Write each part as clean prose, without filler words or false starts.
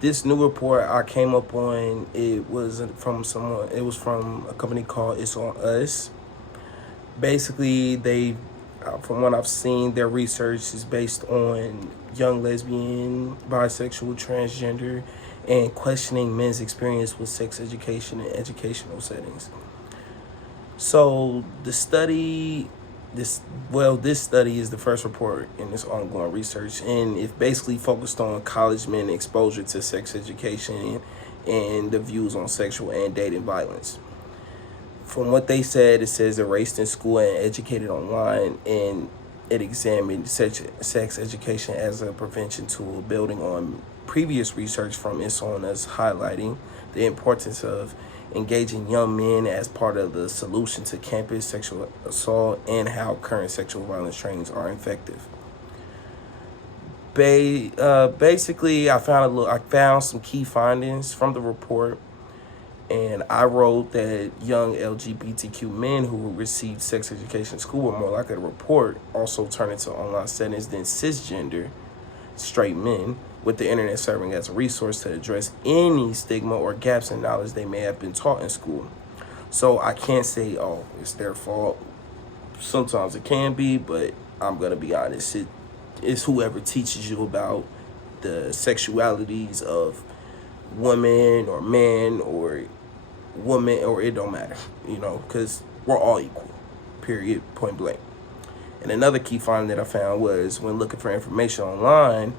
This new report I came up on, it was from someone. It was from a company called It's On Us. Basically, from what I've seen, their research is based on young lesbian, bisexual, transgender, and questioning men's experience with sex education in educational settings. So this study is the first report in this ongoing research, and it basically focused on college men exposure to sex education and the views on sexual and dating violence. From what they said, it says they're raised in school and educated online, and it examined sex education as a prevention tool, building on previous research from ISONAS highlighting the importance of engaging young men as part of the solution to campus sexual assault and how current sexual violence trainings are effective. Basically, I found some key findings from the report, and I wrote that young LGBTQ men who received sex education in school were more likely to report also turn into online settings than cisgender straight men, with the internet serving as a resource to address any stigma or gaps in knowledge they may have been taught in school. So I can't say, oh, it's their fault. Sometimes it can be, but I'm going to be honest. It's whoever teaches you about the sexualities of women or men or woman, or it don't matter, because we're all equal, period, point blank. And another key finding that I found was when looking for information online,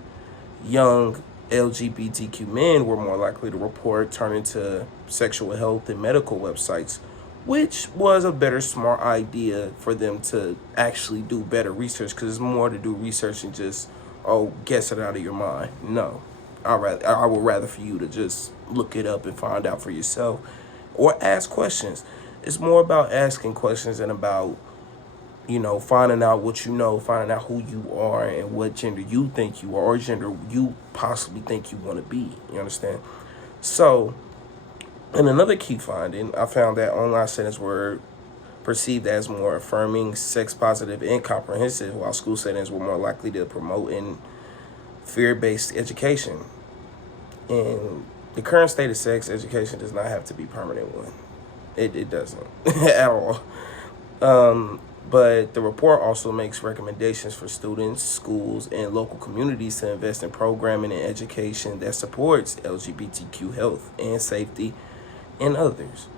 young LGBTQ men were more likely to report turning to sexual health and medical websites, which was a better, smart idea for them to actually do better research, because it's more to do research than just, oh, guess it out of your mind. No, I would rather for you to just look it up and find out for yourself or ask questions. It's more about asking questions and about finding out what you know, finding out who you are and what gender you think you are or gender you possibly think you want to be. You understand? So, and another key finding, I found that online settings were perceived as more affirming, sex positive, and comprehensive, while school settings were more likely to promote in fear-based education. And the current state of sex education does not have to be a permanent one. It doesn't at all. But the report also makes recommendations for students, schools, and local communities to invest in programming and education that supports LGBTQ health and safety and others.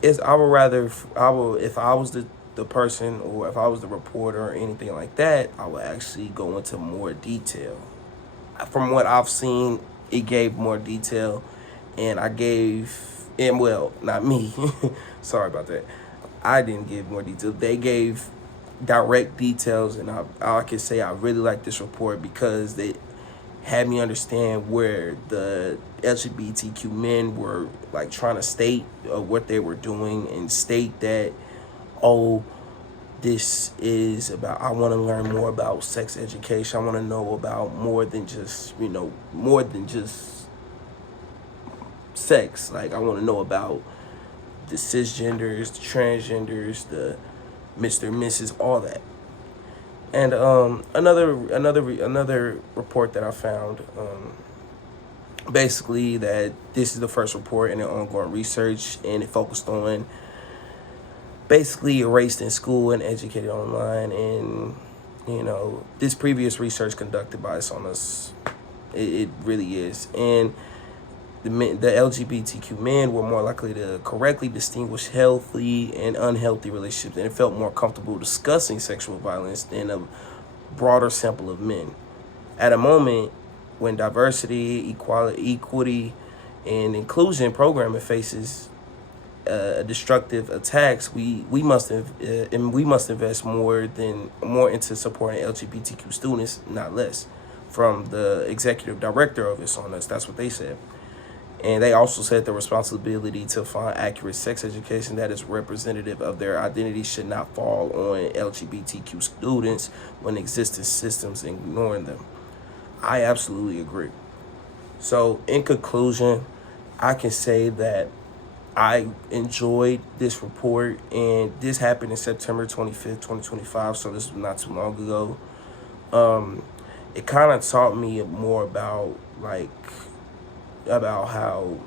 If I was the person, or if I was the reporter or anything like that, I would actually go into more detail. From what I've seen, it gave more detail, and not me, sorry about that. I didn't give more detail. They gave direct details, and I can say I really like this report because they had me understand where the LGBTQ men were like trying to state what they were doing and state that, oh, this is about, I want to learn more about sex education. I want to know about more than just sex. Like, I want to know about the cisgenders, the transgenders, the Mr. Mrs., all that. And another report that I found, basically that this is the first report in an ongoing research, and it focused on basically erased in school and educated online. And this previous research conducted by us on us, it really is. And the LGBTQ men were more likely to correctly distinguish healthy and unhealthy relationships, and it felt more comfortable discussing sexual violence than a broader sample of men. At a moment when diversity, equity, and inclusion programming faces destructive attacks, we must invest more into supporting LGBTQ students, not less. From the executive director of It's On Us, that's what they said. And they also said the responsibility to find accurate sex education that is representative of their identity should not fall on LGBTQ students when existing systems ignoring them. I absolutely agree. So in conclusion, I can say that I enjoyed this report, and this happened in September 25th, 2025, so this was not too long ago. It kind of taught me more about like about how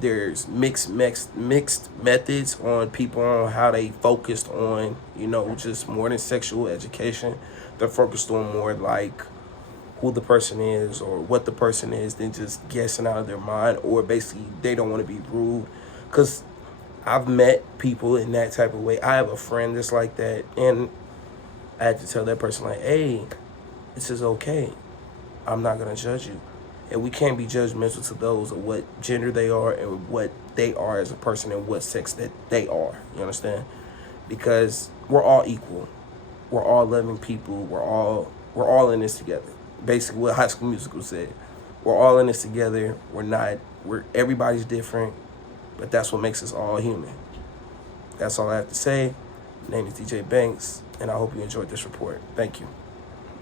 there's mixed methods on people on how they focused on, you know, just more than sexual education. They're focused on more like who the person is or what the person is than just guessing out of their mind, or basically they don't want to be rude. Because I've met people in that type of way. I have a friend that's like that, and I had to tell that person like, hey, this is okay. I'm not gonna judge you. And we can't be judgmental to those of what gender they are and what they are as a person and what sex that they are. You understand? Because we're all equal. We're all loving people. We're all in this together. Basically what High School Musical said. We're all in this together. We're everybody's different, but that's what makes us all human. That's all I have to say. My name is DJ Banks, and I hope you enjoyed this report. Thank you.